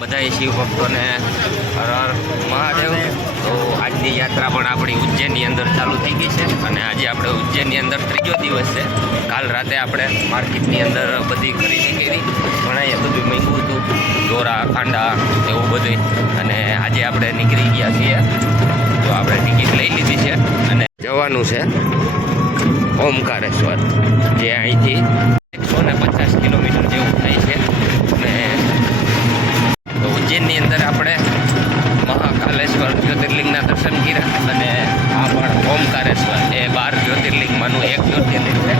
બધા શિવ ભક્તોને હર હર મહાદેવ। તો આજની યાત્રા પણ આપણી ઉજ્જૈનની અંદર ચાલુ થઈ ગઈ છે અને આજે આપણે ઉજ્જૈનની અંદર ત્રીજો દિવસ છે। કાલ રાતે આપણે માર્કેટની અંદર બધી ખરીદી કરી, પણ અહીંયા બધું મંગ્યું હતું, દોરા કાંડા એવું બધું, અને આજે આપણે નીકળી ગયા છીએ। તો આપણે ટિકિટ લઈ લીધી છે અને જવાનું છે ઓમકારેશ્વર, જે અહીંથી 150 કિલોમીટર જેવું થાય છે। અને ઉજ્જૈનની અંદર આપણે મહાકાલેશ્વર જ્યોતિર્લિંગના દર્શન કર્યા અને આ પણ ઓમકારેશ્વર એ 12 જ્યોતિર્લિંગમાંનું એક જ્યોતિર્લિંગ છે,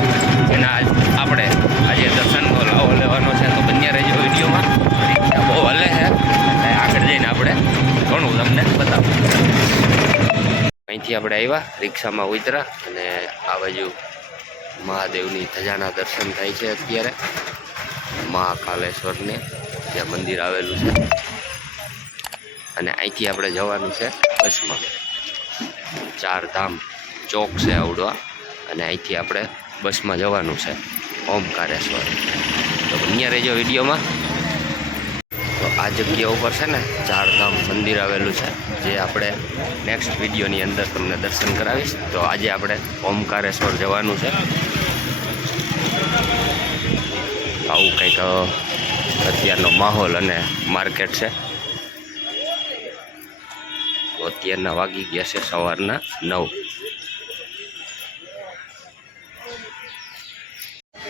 જેના આપણે આજે દર્શનનો લાવો લેવાનો છે। તો બન્યા રહેજો વિડીયોમાં। રિક્ષા બહુ હલે છે એટલે આગળ જઈને આપણે ઘણું તમને બતાવું। અહીંથી આપણે આવ્યા, રિક્ષામાં ઉતર્યા અને આ બાજુ મહાદેવની ધજાના દર્શન થાય છે અત્યારે, મહાકાલેશ્વરને ત્યાં મંદિર આવેલું છે। અને અહીંથી આપણે જવાનું છે બસમાં, 4 ધામ ચોક છે આવડવા, અને અહીંથી આપણે બસમાં જવાનું છે ઓમકારેશ્વર। તો બન્યા રહેજો વિડીયોમાં। તો આ જગ્યા ઉપર છે ને 4 ધામ મંદિર આવેલું છે, જે આપણે નેક્સ્ટ વિડીયોની અંદર તમને દર્શન કરાવીશ। તો આજે આપણે ઓમકારેશ્વર જવાનું છે। આવું કંઈક અત્યારનો માહોલ અને માર્કેટ છે। તો અત્યારના વાગી ગયા છે સવારના 9।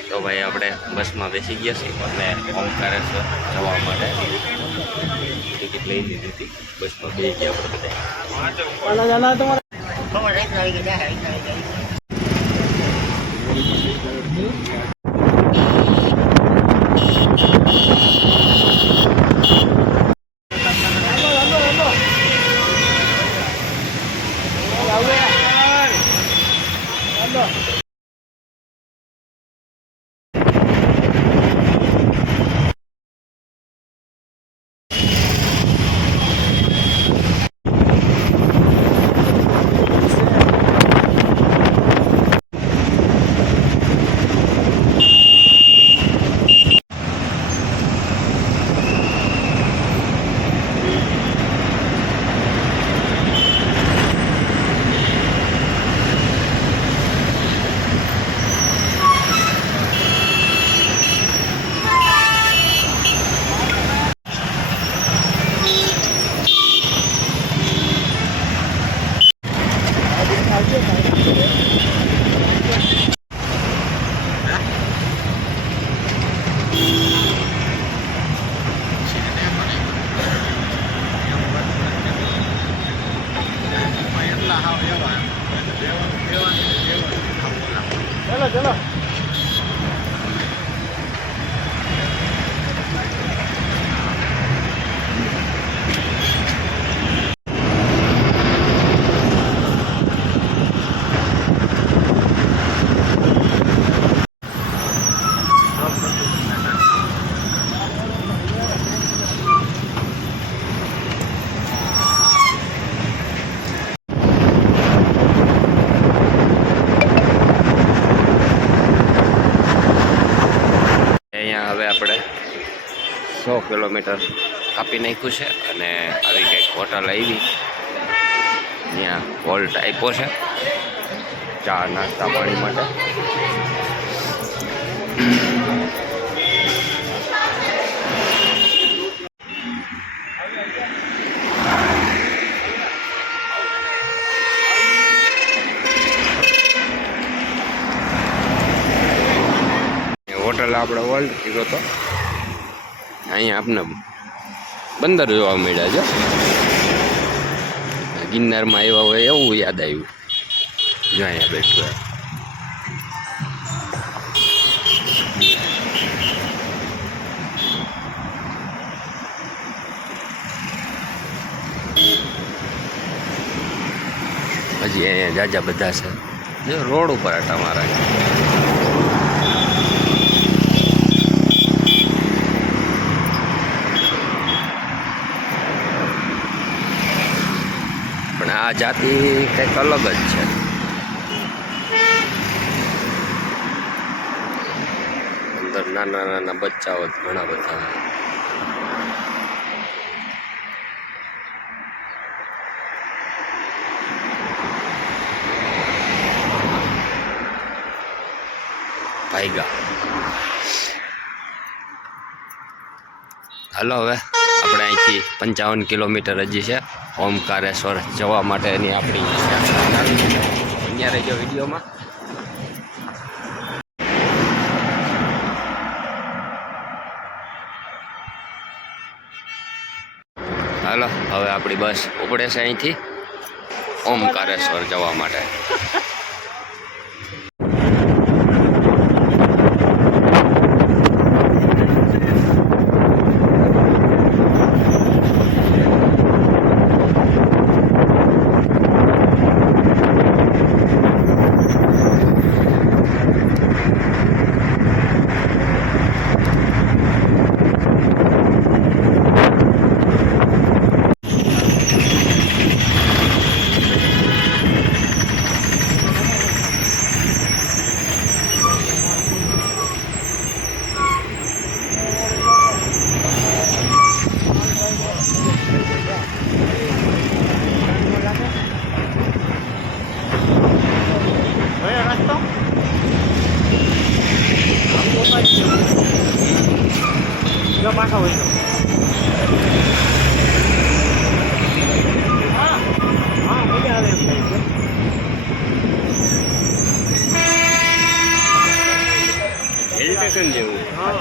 તો ભાઈ આપણે બસમાં બેસી ગયા છીએ અને ઓમકારેશ્વર જવા માટે ટિકિટ લઈ લીધી હતી, બસમાં બેસી ગયા આપણે બધા। चलो હવે આપણે 100 કિલોમીટર કાપી નાખ્યું છે અને આવી કંઈક હોટલ આવી, ત્યાં હોલ્ટ આપ્યો છે ચા નાસ્તા પાણી માટે। હોટલ આપણે વર્લ્ડ કીધો તો અહીંયા આપને બંદર જોવા મળ્યા છે। ગિરનારમાં આવ્યા હોય એવું યાદ આવ્યું, જો અહીંયા બેઠું। હજી અહીંયા જાજા બધા છે, જો રોડ ઉપર આટા મારા। પણ આ જાતિ કંઈક અલગ જ છે। અંદર નાના નાના બચ્ચાઓ ઘણા બધા। ભાગ્યા. હાલો હવે આપણે અહીંથી 55 કિલોમીટર હજી છે ઓમકારેશ્વર જવા માટેની આપણી અહીંયા રહેજો વિડીયોમાં. હાલો હવે આપણી બસ ઉપડે છે અહીંથી ઓમકારેશ્વર જવા માટે. પાછા હોય હા મજા આવે એમ થાય છે. હિલ સ્ટેશન જેવું. હા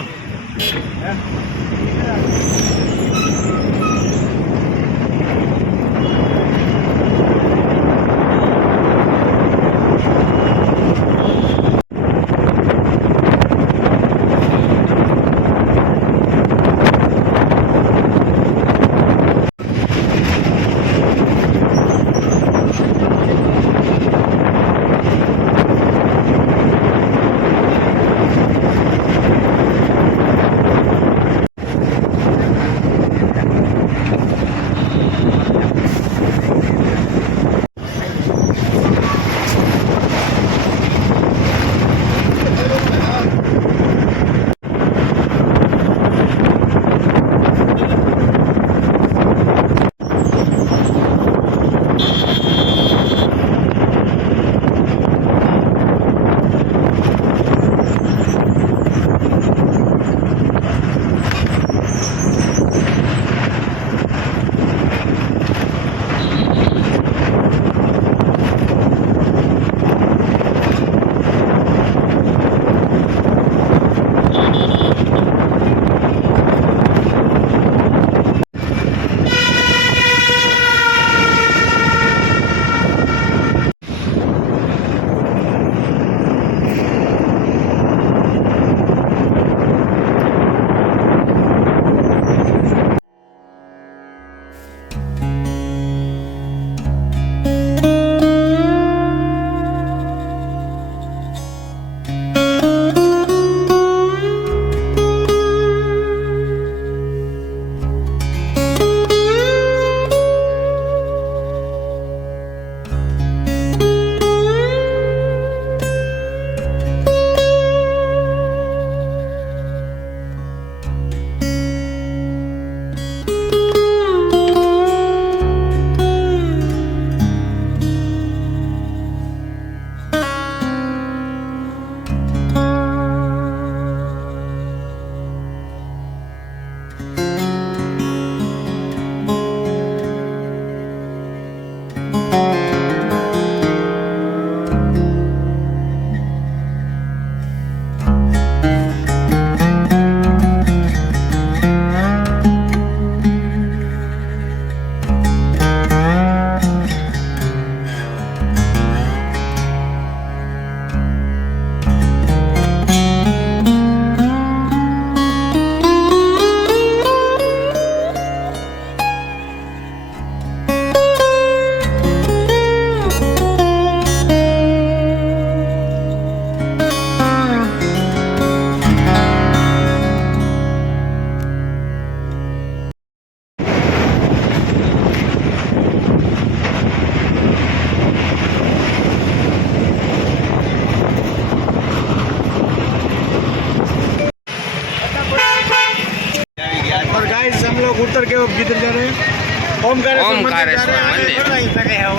उतर के अब किधर जा रहे हैं? ओमकारेश्वर मंदिर।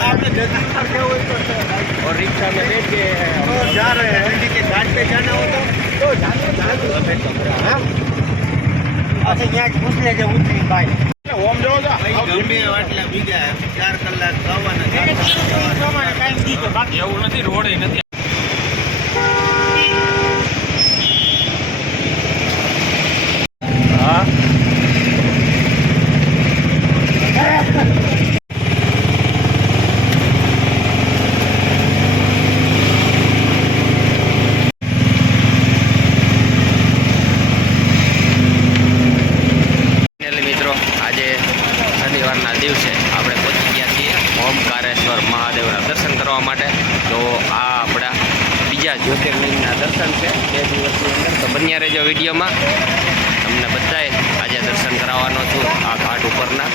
आपने दर्शन करते हो और रिक्शा में बैठ के तो जा रहे हैं नदी के घाट पे जाना हो तो जाते हाँ अच्छा यहाँ पूछ लेजे उतरी भाई ओम जाओ ગમે એટલા બીજા 4 કલાક જવાના પ્રમાણે ટાઈમ દીધો બાકી એવું નથી રોડ નથી હા મિત્રો આજે શનિવારના દિવસે આપણે પહોંચી ગયા છીએ ઓમકારેશ્વર મહાદેવના દર્શન કરવા માટે. તો આ આપણા બીજા જ્યોતિર્લિંગના દર્શન છે 2 દિવસની અંદર. તો બન્યા રહેજો વિડીયોમાં. તમને બધાએ આજે દર્શન કરાવવાનો છું આ ઘાટ ઉપરના.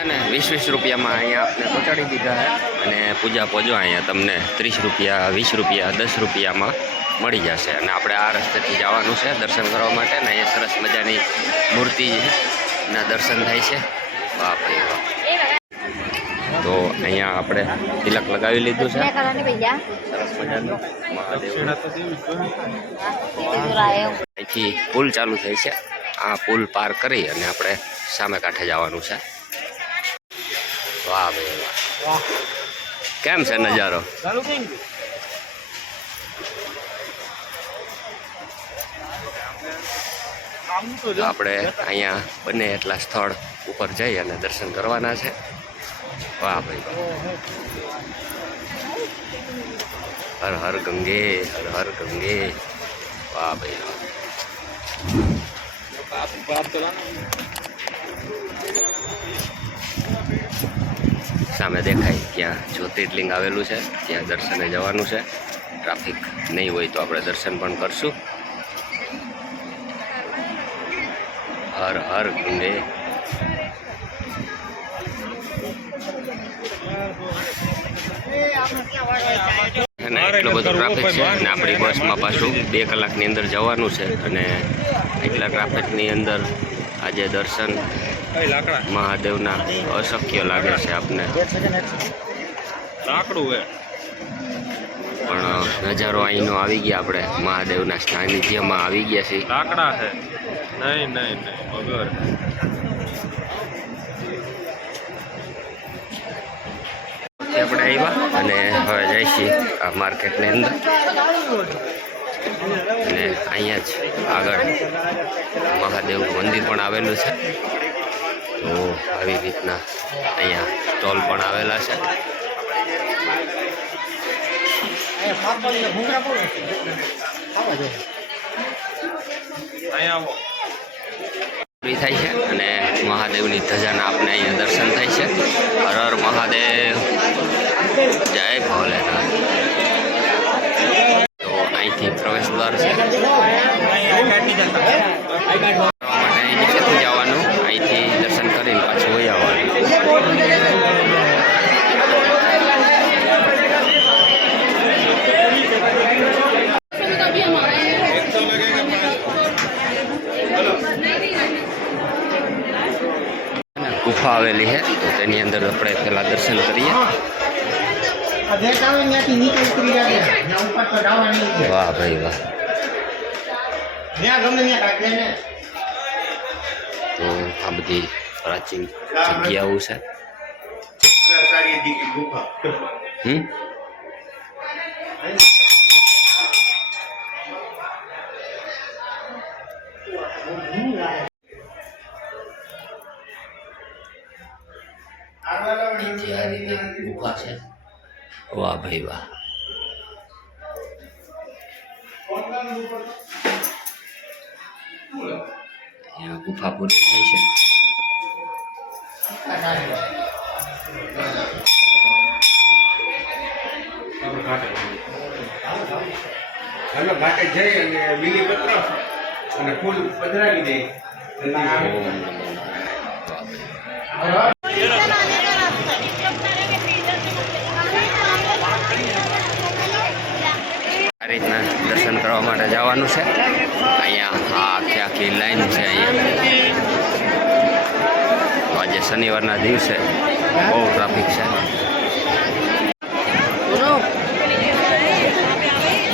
અને 20-20 રૂપિયામાં અહીંયા આપણે પહોંચાડી દીધા છે. અને પૂજા પહોંચો અહીંયા તમને 30 રૂપિયા, 20 રૂપિયા, 10 રૂપિયામાં મળી જશે. અને આપણે આ રસ્તેથી જવાનું છે દર્શન કરવા માટે. અને અહીંયા સરસ મજાની મૂર્તિના દર્શન થાય છે. વાહ ભાઈ વાહ. તો અહીંયા આપણે તિલક લગાવી લીધું છે સરસ મજાનું મહાદેવ. અહીંથી પુલ ચાલુ થાય છે. આ પુલ પાર કરી અને આપણે સામે કાંઠે જવાનું છે. વાહ ભાઈ વાહ. કેમ છે નજારો? આપણે અહીંયા બંને એટલા સ્થળ ઉપર જઈ અને દર્શન કરવાના છે. વાહ ભાઈ હર હર ગંગે, હર હર ગંગે. વાહ ભાઈ વાહ. સામે દેખાય ત્યાં જ્યોતિર્લિંગ આવેલું છે. ત્યાં દર્શને જવાનું છે. ટ્રાફિક નહીં હોય તો આપણે દર્શન પણ કરશું. હર હર ગંગે. અને એટલો બધો ટ્રાફિક છે. અને આપણી બસમાં પાછું 2 કલાકની અંદર જવાનું છે. અને એટલા ટ્રાફિકની અંદર આજે દર્શન મહાદેવના અશક્ય લાગે છે આપને. પણ નજારો અહીંનો આવી ગયા. આપણે મહાદેવના સાનિધ્યમાં આવી ગયા છીએ. લાકડા છે નહીં નહીં નહીં વગર આપણે આવ્યા અને હવે જઈએ છીએ આ માર્કેટની અંદર. અને અહીંયા જ આગળ મહાદેવનું મંદિર પણ આવેલું છે. તો આવી રીતના અહીંયા સ્ટોલ પણ આવેલા છે. થાય છે અને મહાદેવની ધજાના આપણે અહીંયા દર્શન થાય છે. હર હર મહાદેવ, જય ભોલેનાથ. તો અહીંથી પ્રવેશ દ્વાર છે. માટે નીચેથી જવાનું, અહીંથી દર્શન કરીને પાછું વહી આવવાનું. ગુફા આવેલી છે તો તેની અંદર આપણે પહેલા દર્શન કરીએ. વાહ ભાઈ વાહ. તો આ બધી પ્રાચીન જગ્યાઓ છે. ગુફા છે. વાહ ભાઈ વાહ. અહીંયા ગુફા પૂરી થાય છે. ઘાટે જઈ અને બીલીપત્ર અને ફૂલ પધરાવી દે. આ રીતના દર્શન કરવા માટે જવાનું છે. અહીંયા આખી લાઈન છે. અહીંયા આજે શનિવારના દિવસે બહુ ટ્રાફિક છે.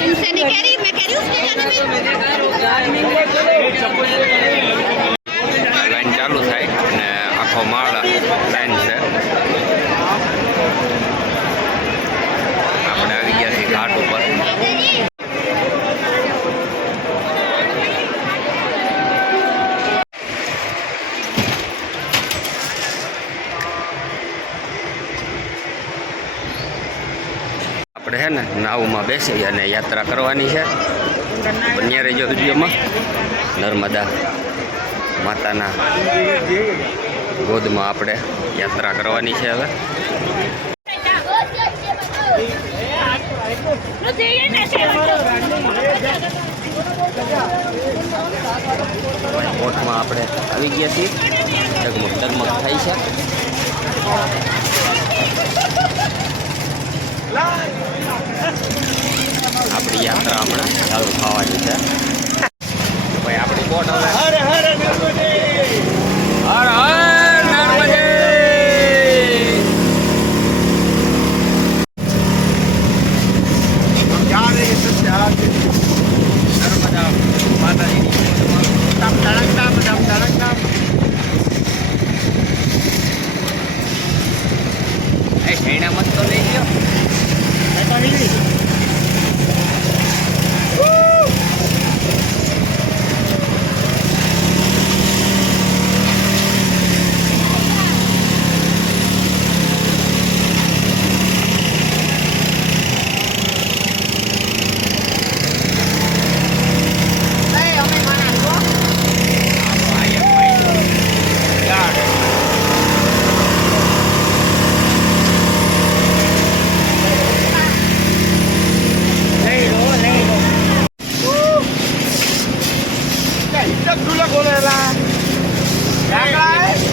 उनसे नहीं कह रही, मैं कह रही हूँ उसके जाने में। લાઈન ચાલુ થાય અને આખો માળ લાઈન છે. આપણે આવી ગયા છીએ ઘાટ ઉપર. આપણે છે ને નાવમાં બેસી અને યાત્રા કરવાની છે. બન્યા રહેજો વિડીયોમાં. નર્મદા માતાના ગોદમાં આપણે યાત્રા કરવાની છે હવે. બોટમાં આપણે આવી ગયા છીએ. ડગમગ ડગમગ થાય છે. આપણી યાત્રા હમણાં ચાલુ થવાની છે. ભાઈ આપણી બોટ હવે હર હર નર્મદે હર હર નર્મદે. जा रहे हैं सबसे आगे नर्मदा माता जी तब धड़कता એ છૈણા મત તો લઈ ગયો.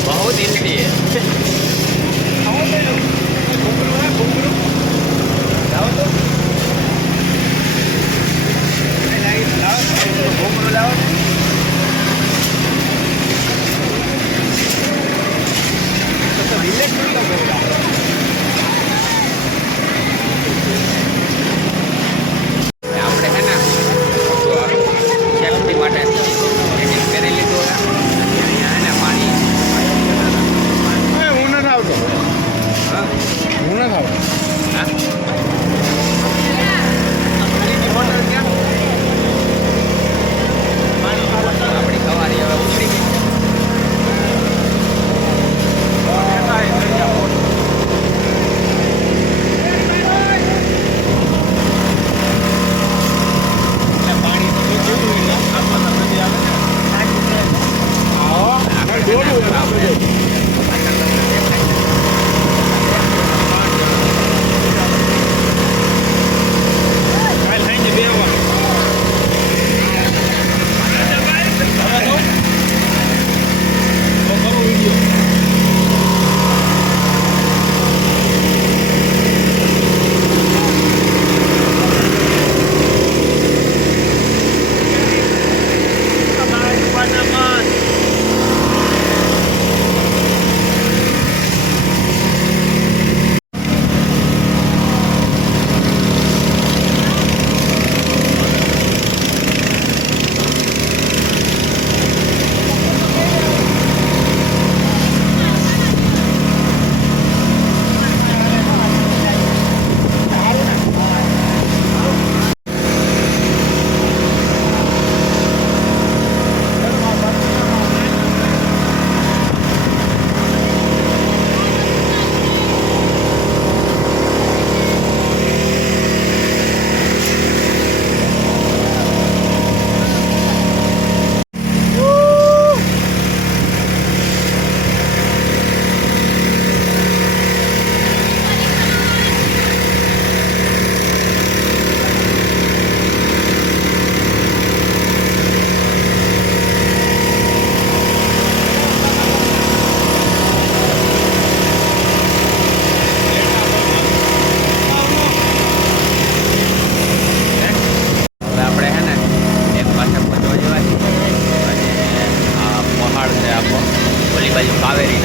બહુ દિલડી છે. આપણે છે ને સેફટી માટે જેકેટ પહેરી લીધું છે. અહીંયા છે ને પાણી. હું નથી આવતો હા? હું નથી આવતો હા? આપણી સવારી હવે ઉતરી ગઈ.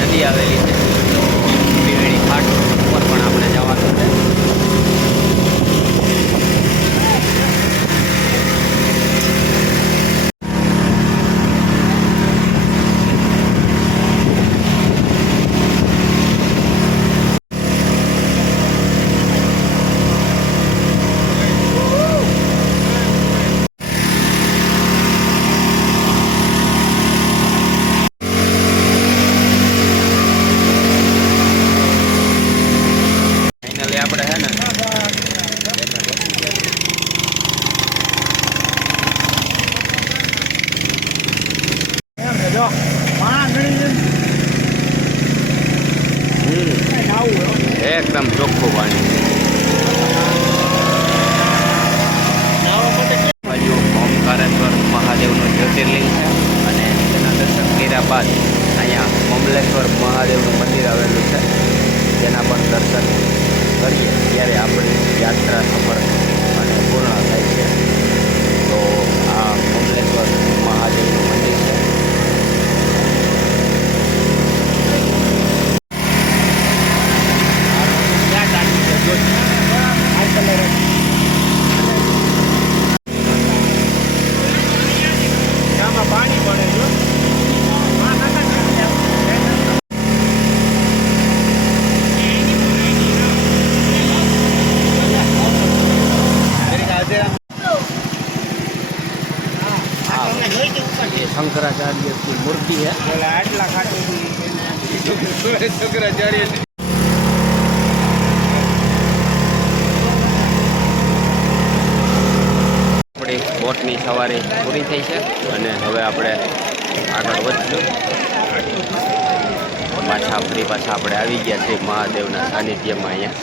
નદી આવેલી છે. તો બીવડી ઘાટ ઉપર પણ આપણે જવાનું છે. ફાઇનલી આપણે છે ને જો પાણા ગણી એકદમ ચોખ્ખું પાણી. બાજુ ઓમકારેશ્વર મહાદેવનું જ્યોતિર્લિંગ છે અને તેના દર્શન કર્યા બાદ અહીંયા મમલેશ્વર મહાદેવનું મંદિર આવેલું છે. જેના પણ દર્શન કરીએ ત્યારે આપણી યાત્રા સફળ અને પૂર્ણ થાય છે. તો આ મમલેશ્વર મહાદેવનું મંદિર છે. પાણી પડે જો शंकराचार्य की मूर्ति है. આટલા ખાટું શંકરાચાર્ય આપણી બોટની સવારી પૂરી થઈ છે અને હવે આપણે આગળ વધશું. પાછા આપણે આવી ગયા છીએ મહાદેવના સાનિધ્યમાં. અહીંયા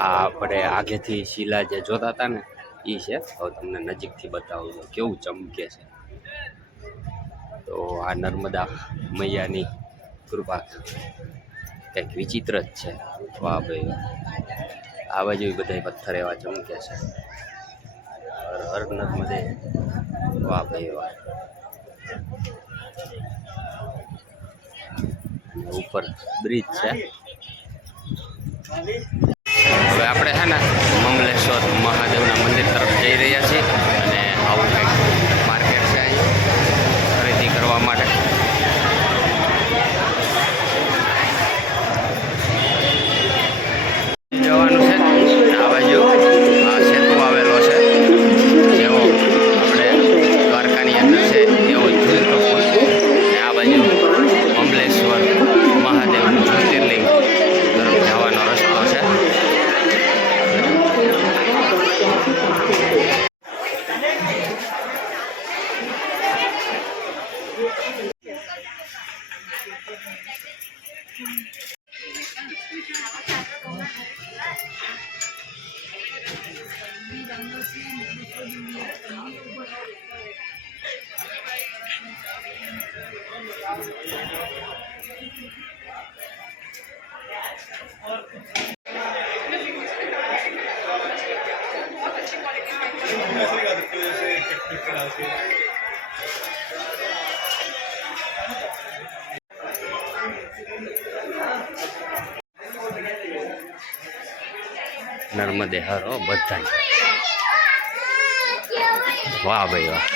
આ આપણે આગેથી શિલા જે જોતા હતા ને એ છે. હવે તમને નજીકથી બતાવું છું કેવું ચમકે છે. તો આ નર્મદા મૈયાની કૃપા કંઈક વિચિત્ર જ છે. વાહ ભાઈ આ બાજુ બધા પથ્થર એવા ચમકે છે. હર નર્મદે. વાહ ભાઈ વાહ. ઉપર બ્રિજ છે. હવે આપણે છે ને મમલેશ્વર મહાદેવના મંદિર તરફ જઈ રહ્યા છીએ અને આવું કંઈક માર્કેટ છે અહીં ખરીદી કરવા માટે. જવાનું છે આ બાજુ આ સેતુ આવેલો છે જેવો આપણે દ્વારકાની અંદર છે એવો જ ઝૂલતો પુલ. અને આ બાજુ મમલેશ્વર મહાદેવનું જ્યોતિર્લિંગ તરફ જવાનો રસ્તો છે. નર્મદે હર હો બધા. વાહ ભાઈ વાહ.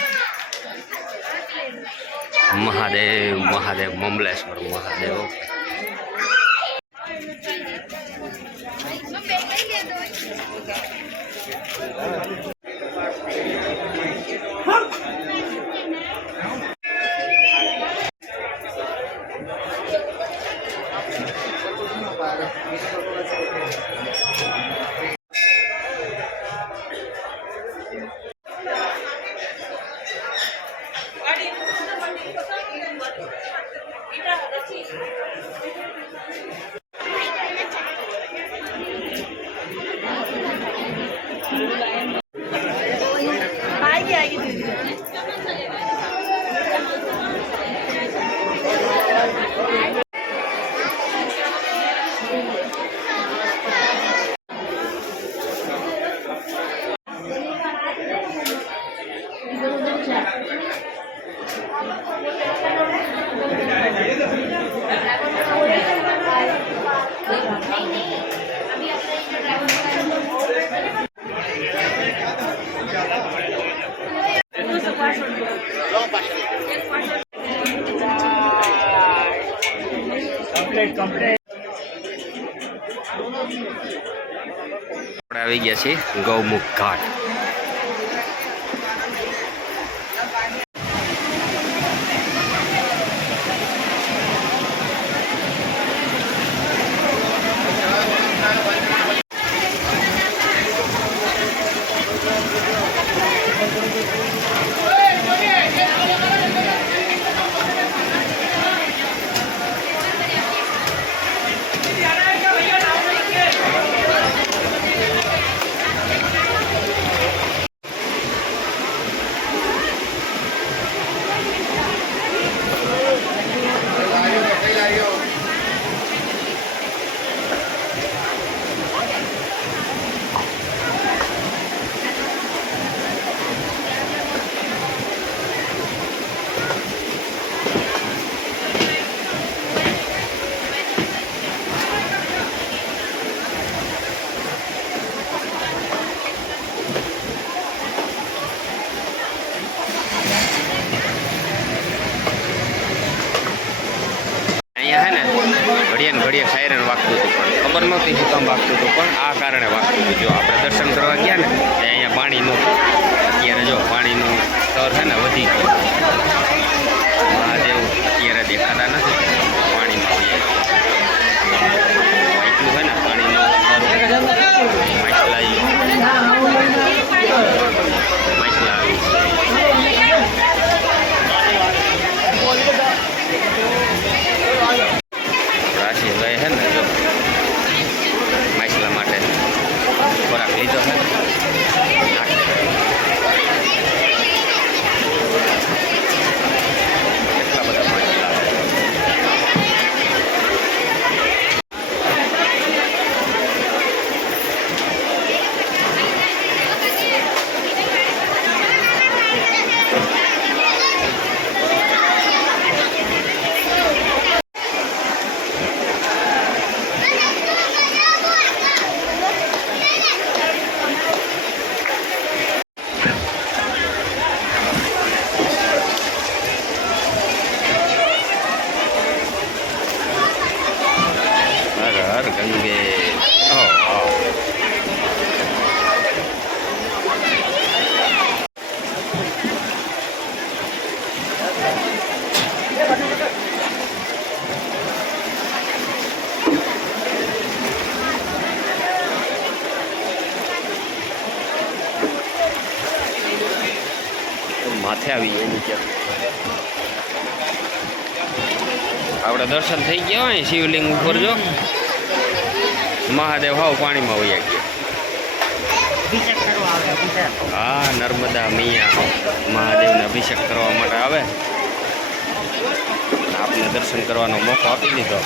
મહાદેવ મહાદેવ મમલેશ્વર મહાદેવ. આપણે આવી ગયા છીએ ગૌમુખ ઘાટ. ઘડીએ સાયરન વાગતું હતું પણ ખબર નહોતી શું કામ વાગતું હતું, પણ આ કારણે વાગતું હતું. જો આપણે દર્શન કરવા ગયા ને ત્યાં અહીંયા પાણી નહોતું. અત્યારે જો પાણીનું સ્તર છે ને વધી ગયું. મહાદેવ અત્યારે દેખાતા નથી પાણીમાં. એટલું છે ને પાણીનું સ્તર માછલા આવી રાશિભાઈ છે ને જો માછલા માટે ખોરાક લીધો છે. કેટલા બધા માછલા ગંગે. માથે આવી જાય નીચે. આપણે દર્શન થઈ ગયા હોય શિવલિંગ ઉપર જો મહાદેવ હાવ પાણીમાં વયા ગયા. હા, નર્મદા મૈયા મહાદેવને અભિષેક કરવા માટે આવે. આપને દર્શન કરવાનો મોકો આપી દીધો.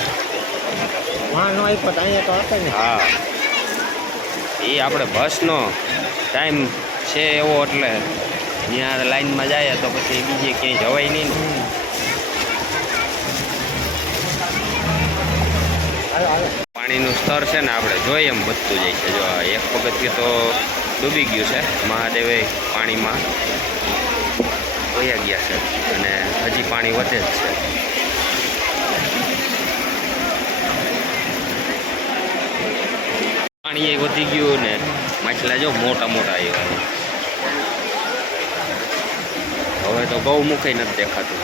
હા, એ આપણે બસનો ટાઈમ છે એવો, એટલે ત્યાં લાઈનમાં જાય તો પછી બીજે ક્યાંય જવાય નહીં ને. પાણીનું સ્તર છે ને આપણે જોઈએ એમ વધતું જાય છે. જો એક પગથિયું તો ડૂબી ગયું છે. મહાદેવે પાણીમાં વયા ગયા છે અને હજી પાણી વધે જ છે. પાણી એ વધી ગયું ને માછલા જો મોટા મોટા આવ્યા. હવે તો ગૌમુખે નથી દેખાતું.